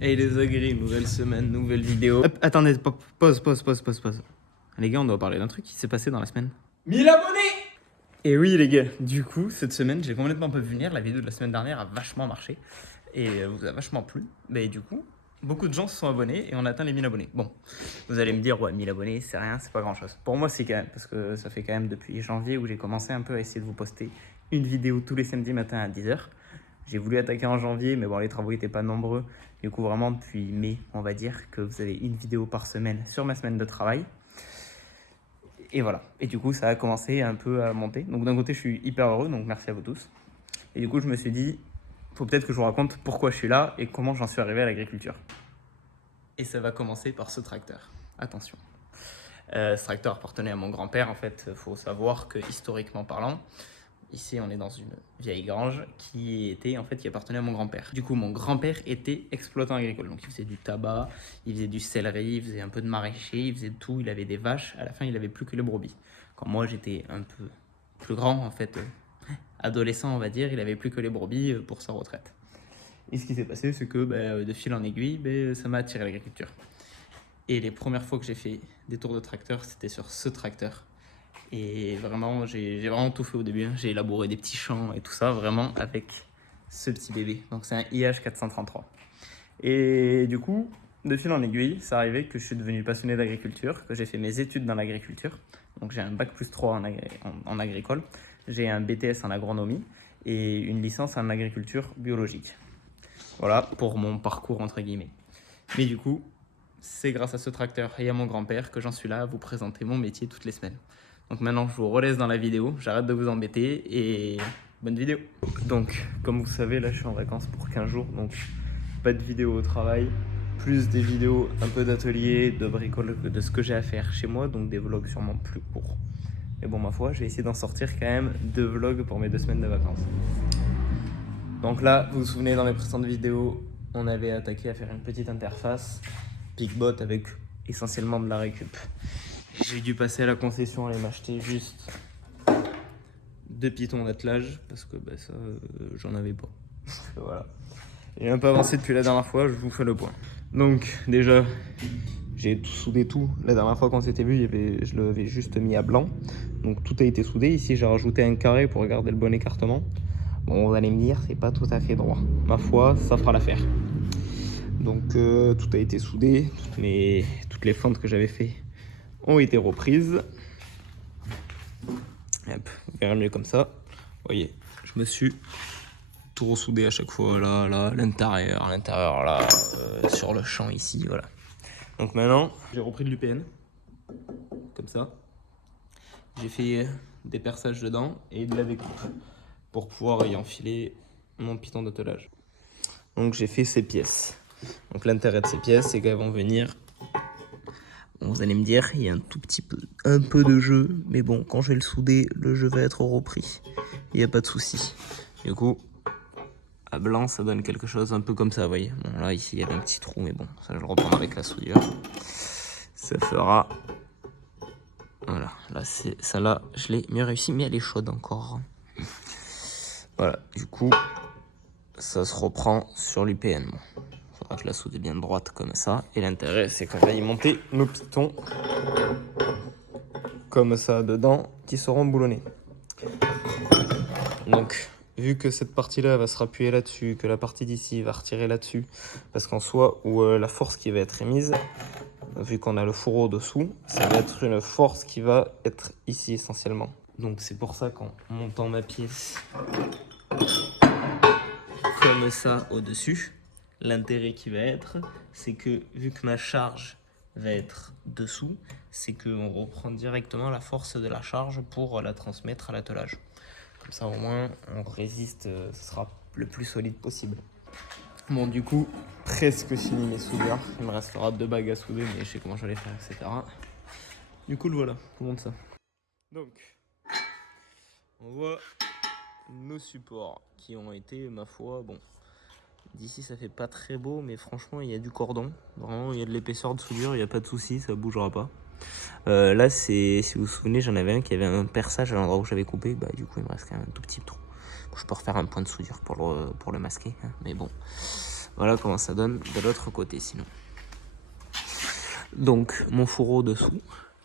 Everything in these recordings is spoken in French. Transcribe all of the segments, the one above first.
Hey les agris, nouvelle semaine, nouvelle vidéo. Hop, attendez, pause. Les gars, on doit parler d'un truc qui s'est passé dans la semaine. 1000 abonnés! Et oui les gars, du coup, cette semaine, j'ai complètement pas pu venir. La vidéo de la semaine dernière a vachement marché et vous a vachement plu. Mais du coup, beaucoup de gens se sont abonnés et on a atteint les 1000 abonnés. Bon, vous allez me dire, ouais, 1000 abonnés, c'est rien, c'est pas grand chose. Pour moi, c'est quand même, parce que ça fait quand même depuis janvier où j'ai commencé un peu à essayer de vous poster une vidéo tous les samedis matin à 10h. J'ai voulu attaquer en janvier, mais bon, les travaux n'étaient pas nombreux. Du coup, vraiment, depuis mai, on va dire que vous avez une vidéo par semaine sur ma semaine de travail. Et voilà. Et du coup, ça a commencé un peu à monter. Donc d'un côté, je suis hyper heureux, donc merci à vous tous. Et du coup, je me suis dit, faut peut-être que je vous raconte pourquoi je suis là et comment j'en suis arrivé à l'agriculture. Et ça va commencer par ce tracteur. Attention. Ce tracteur appartenait à mon grand-père. En fait, il faut savoir que historiquement parlant, ici, on est dans une vieille grange qui appartenait à mon grand-père. Du coup, mon grand-père était exploitant agricole. Donc, il faisait du tabac, il faisait du céleri, il faisait un peu de maraîcher, il faisait de tout. Il avait des vaches. À la fin, il avait plus que les brebis. Quand moi, j'étais un peu plus grand, en fait, adolescent, on va dire, il avait plus que les brebis pour sa retraite. Et ce qui s'est passé, c'est que de fil en aiguille, ça m'a attiré l'agriculture. Et les premières fois que j'ai fait des tours de tracteur, c'était sur ce tracteur. Et vraiment, j'ai vraiment tout fait au début. J'ai élaboré des petits champs et tout ça, vraiment avec ce petit bébé. Donc c'est un IH 433. Et du coup, de fil en aiguille, ça arrivait que je suis devenu passionné d'agriculture, que j'ai fait mes études dans l'agriculture. Donc j'ai un bac plus 3 en agricole, j'ai un BTS en agronomie et une licence en agriculture biologique. Voilà pour mon parcours entre guillemets. Mais du coup, c'est grâce à ce tracteur et à mon grand-père que j'en suis là à vous présenter mon métier toutes les semaines. Donc maintenant, je vous relaisse dans la vidéo, j'arrête de vous embêter et bonne vidéo. Donc, comme vous savez, là, je suis en vacances pour 15 jours, donc pas de vidéo au travail, plus des vidéos un peu d'atelier, de bricolage, de ce que j'ai à faire chez moi, donc des vlogs sûrement plus courts. Mais bon, ma foi, je vais essayer d'en sortir quand même 2 vlogs pour mes 2 semaines de vacances. Donc là, vous vous souvenez, dans les précédentes vidéos, on avait attaqué à faire une petite interface Pigbot avec essentiellement de la récup. J'ai dû passer à la concession, aller m'acheter juste 2 pitons d'attelage parce que ça, j'en avais pas. Voilà. J'ai un peu avancé depuis la dernière fois, je vous fais le point. Donc déjà, j'ai tout soudé tout. La dernière fois qu'on s'était vu, je l'avais juste mis à blanc. Donc tout a été soudé. Ici, j'ai rajouté un carré pour garder le bon écartement. Bon, vous allez me dire, c'est pas tout à fait droit. Ma foi, ça fera l'affaire. Donc tout a été soudé, toutes les fentes que j'avais fait ont été reprises. Hop, vous verrez mieux comme ça. Vous voyez, je me suis tout ressoudé à chaque fois, là, l'intérieur, là, sur le champ ici, voilà. Donc maintenant, j'ai repris de l'UPN, comme ça. J'ai fait des perçages dedans et de la découpe pour pouvoir y enfiler mon piton d'attelage. Donc j'ai fait ces pièces. Donc l'intérêt de ces pièces, c'est qu'elles vont venir. Bon, vous allez me dire, il y a un peu de jeu, mais bon, quand je vais le souder, le jeu va être repris. Il n'y a pas de souci. Du coup, à blanc, ça donne quelque chose un peu comme ça, vous voyez. Bon, là, ici, il y avait un petit trou, mais bon, ça, je le reprends avec la soudure. Ça fera... Voilà, là, celle-là, je l'ai mieux réussi, mais elle est chaude encore. Voilà, du coup, ça se reprend sur l'UPN. Bon. Il faudra que je la soude bien droite comme ça. Et l'intérêt, c'est qu'on va y monter nos pitons comme ça dedans qui seront boulonnés. Donc, vu que cette partie-là va se rappuyer là-dessus, que la partie d'ici va retirer là-dessus, parce qu'en soi, où la force qui va être émise, vu qu'on a le fourreau dessous, ça va être une force qui va être ici essentiellement. Donc c'est pour ça qu'en montant ma pièce comme ça au-dessus, l'intérêt qui va être, c'est que vu que ma charge va être dessous, c'est qu'on reprend directement la force de la charge pour la transmettre à l'attelage. Comme ça au moins on résiste, ce sera le plus solide possible. Bon du coup, presque fini mes soudures, il me restera 2 bagues à souder mais je sais comment je vais les faire, etc. Du coup le voilà, je vous montre ça. Donc, on voit nos supports qui ont été, ma foi, bon, d'ici ça fait pas très beau, mais franchement il y a du cordon, vraiment il y a de l'épaisseur de soudure, il n'y a pas de souci, ça bougera pas. Là c'est, si vous vous souvenez, j'en avais un qui avait un perçage à l'endroit où j'avais coupé, du coup il me reste quand même un tout petit trou. Bon, je peux refaire un point de soudure pour le masquer, hein, mais bon, Voilà comment ça donne de l'autre côté sinon. Donc mon fourreau dessous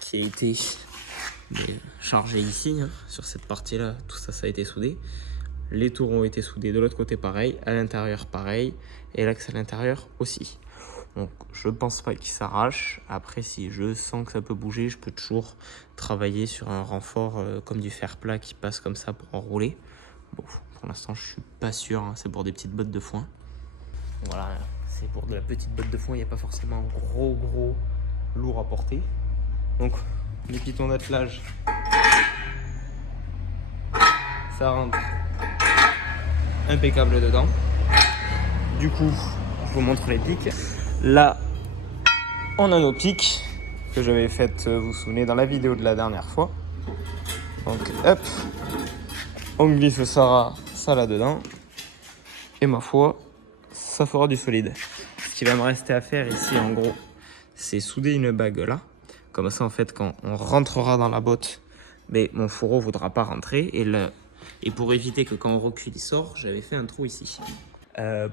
qui a été chargé ici, hein, sur cette partie là, tout ça, ça a été soudé. Les tours ont été soudés de l'autre côté pareil, à l'intérieur pareil, et l'axe à l'intérieur aussi. Donc je pense pas qu'il s'arrache. Après si je sens que ça peut bouger, je peux toujours travailler sur un renfort comme du fer plat qui passe comme ça pour enrouler. Bon, pour l'instant je suis pas sûr, hein, c'est pour des petites bottes de foin. Voilà, c'est pour de la petite botte de foin, il n'y a pas forcément un gros lourd à porter. Donc les pitons d'attelage, ça rentre impeccable dedans. Du coup, je vous montre les pics. Là, on a nos pics que j'avais faites, vous vous souvenez, dans la vidéo de la dernière fois. Donc hop, on glisse ça là-dedans. Et ma foi, ça fera du solide. Ce qui va me rester à faire ici, en gros, c'est souder une bague là. Comme ça, en fait, quand on rentrera dans la botte, mais mon fourreau ne voudra pas rentrer. Et pour éviter que quand on recule, il sort, j'avais fait un trou ici.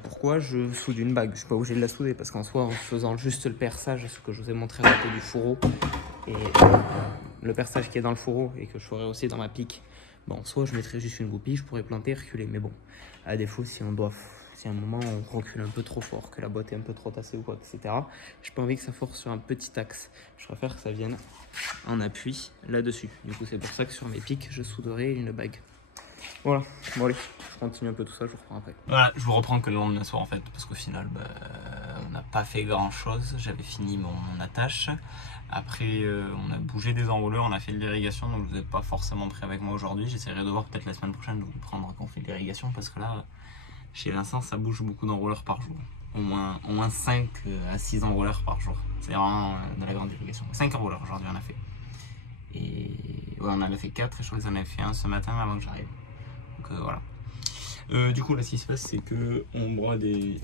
Pourquoi je soude une bague? Je suis pas obligé de la souder parce qu'en soi, en faisant juste le perçage, ce que je vous ai montré à côté du fourreau, et le perçage qui est dans le fourreau et que je ferai aussi dans ma pique, bon, soit je mettrai juste une goupille, je pourrais planter et reculer. Mais bon, à défaut, si à un moment on recule un peu trop fort, que la boîte est un peu trop tassée ou quoi, etc., j'ai pas envie que ça force sur un petit axe. Je préfère que ça vienne en appui là-dessus. Du coup, c'est pour ça que sur mes piques, je souderai une bague. Voilà, bon allez, je continue un peu tout ça, je vous reprends après. Voilà, je vous reprends que le lendemain soir en fait, parce qu'au final, on n'a pas fait grand chose. J'avais fini mon attache. Après, on a bougé des enrouleurs, on a fait de l'irrigation, donc je vous ai pas forcément pris avec moi aujourd'hui. J'essaierai de voir peut-être la semaine prochaine de vous prendre quand on fait de l'irrigation, parce que là, chez Vincent, ça bouge beaucoup d'enrouleurs par jour. Au moins 5 à 6 enrouleurs par jour. C'est vraiment de la grande irrigation. 5 enrouleurs aujourd'hui on a fait. Et ouais, on en a fait 4 et je crois que j'en ai fait un ce matin avant que j'arrive. Donc voilà. Du coup là ce qui se passe c'est que on broie les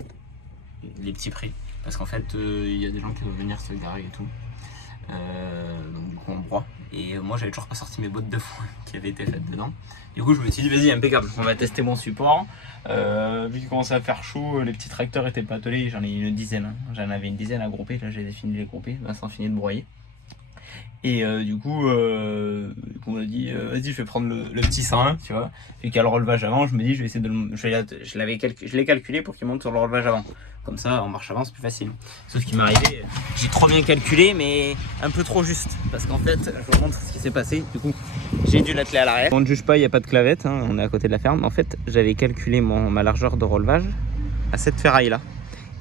petits prés. Parce qu'en fait il y a des gens qui veulent venir se garer et tout. Donc du coup on broie. Et moi j'avais toujours pas sorti mes bottes de foin qui avaient été faites dedans. Du coup je me suis dit vas-y impeccable, on va tester mon support. Vu qu'il commençait à faire chaud, les petits tracteurs étaient pas attelés, j'en ai une dizaine. Hein. J'en avais une dizaine à grouper, là j'ai fini de les grouper, Vincent finit de broyer. Et du coup, on a dit vas-y je vais prendre le petit 101, tu vois, vu qu'il y a le relevage avant, je me dis je vais essayer de je l'ai calculé pour qu'il monte sur le relevage avant, comme ça en marche avant c'est plus facile. Sauf qu'il m'est arrivé, j'ai trop bien calculé mais un peu trop juste, parce qu'en fait je vous montre ce qui s'est passé. Du coup j'ai dû l'atteler à l'arrière, on ne juge pas, il n'y a pas de clavette, hein, on est à côté de la ferme. En fait j'avais calculé ma largeur de relevage à cette ferraille là,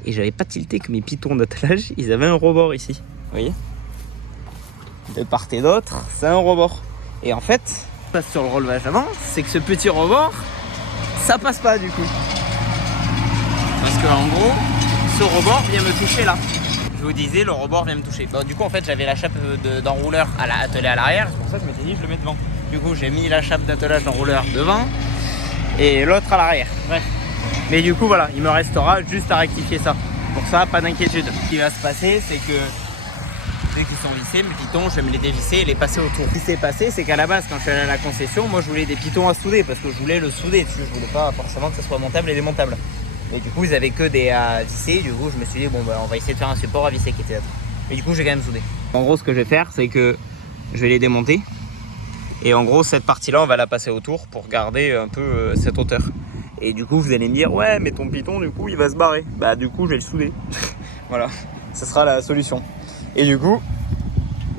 et j'avais pas tilté que mes pitons d'attelage ils avaient un rebord ici, vous voyez, de part et d'autre, c'est un rebord. Et en fait, ce qui passe sur le relevage avant, c'est que ce petit rebord, ça passe pas du coup. Parce que en gros, ce rebord vient me toucher là. Je vous disais, le rebord vient me toucher. Bon, du coup, en fait, j'avais la chape d'enrouleur attelée à l'arrière. C'est pour ça que je m'étais dit, je le mets devant. Du coup, j'ai mis la chape d'attelage d'enrouleur devant et l'autre à l'arrière. Bref. Mais du coup, voilà, il me restera juste à rectifier ça. Pour ça, pas d'inquiétude. Ce qui va se passer, c'est que dès qu'ils sont vissés, mes pitons, je vais me les dévisser et les passer autour. Ce qui s'est passé, c'est qu'à la base, quand je suis allé à la concession, moi je voulais des pitons à souder parce que je voulais le souder. Je voulais pas forcément que ce soit montable et démontable. Mais du coup, ils avaient que des à visser. Du coup, je me suis dit, bon, bah, on va essayer de faire un support à visser qui était là. Mais du coup, j'ai quand même soudé. En gros, ce que je vais faire, c'est que je vais les démonter. Et en gros, cette partie-là, on va la passer autour pour garder un peu cette hauteur. Et du coup, vous allez me dire, ouais, mais ton piton, du coup, il va se barrer. Bah, du coup, je vais le souder. Voilà, ça sera la solution. Et du coup,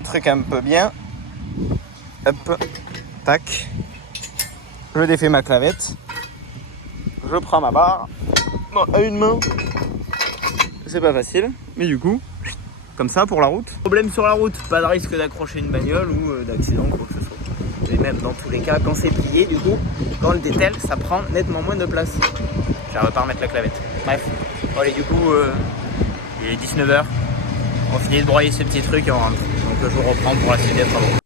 truc un peu bien, hop, tac, je défais ma clavette, je prends ma barre, bon, à une main, c'est pas facile, mais du coup, comme ça pour la route. Problème sur la route, pas de risque d'accrocher une bagnole ou d'accident, quoi que ce soit. Et même dans tous les cas, quand c'est plié, du coup, quand on le dételle, ça prend nettement moins de place. J'arrive pas à remettre la clavette. Bref, bon, allez, du coup, il est 19h. On finit de broyer ce petit truc et on rentre. Donc je vous reprends pour la suite des travaux.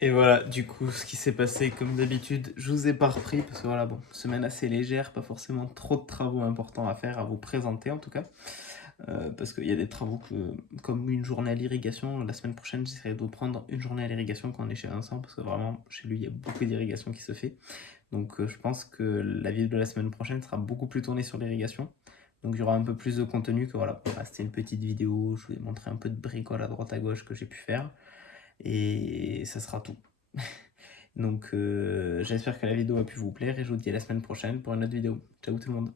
Et voilà, du coup, ce qui s'est passé, comme d'habitude, je vous ai pas repris parce que voilà, bon, semaine assez légère, pas forcément trop de travaux importants à faire, à vous présenter en tout cas. Parce qu'il y a des travaux comme une journée à l'irrigation. La semaine prochaine, j'essaierai de prendre une journée à l'irrigation quand on est chez Vincent, parce que vraiment, chez lui, il y a beaucoup d'irrigation qui se fait. Donc je pense que la vidéo de la semaine prochaine sera beaucoup plus tournée sur l'irrigation. Donc il y aura un peu plus de contenu que voilà. Voilà, c'était une petite vidéo, je vous ai montré un peu de bricoles à droite à gauche que j'ai pu faire. Et ça sera tout. Donc j'espère que la vidéo a pu vous plaire et je vous dis à la semaine prochaine pour une autre vidéo. Ciao tout le monde.